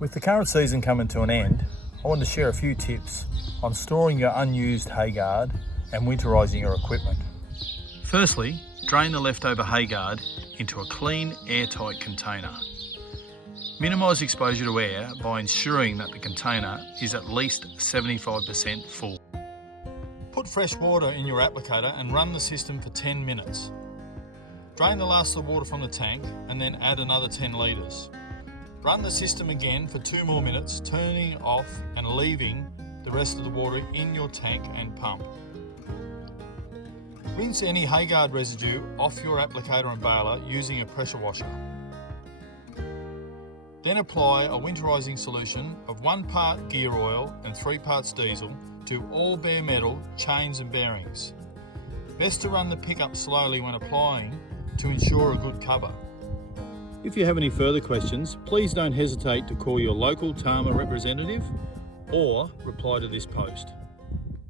With the current season coming to an end, I want to share a few tips on storing your unused hay guard and winterising your equipment. Firstly, drain the leftover hay guard into a clean, airtight container. Minimise exposure to air by ensuring that the container is at least 75% full. Put fresh water in your applicator and run the system for 10 minutes. Drain the last of the water from the tank and then add another 10 litres. Run the system again for 2 more minutes, turning it off and leaving the rest of the water in your tank and pump. Rinse any hay guard residue off your applicator and baler using a pressure washer. Then apply a winterising solution of 1 part gear oil and 3 parts diesel to all bare metal, chains and bearings. Best to run the pickup slowly when applying to ensure a good cover. If you have any further questions, please don't hesitate to call your local Tama representative or reply to this post.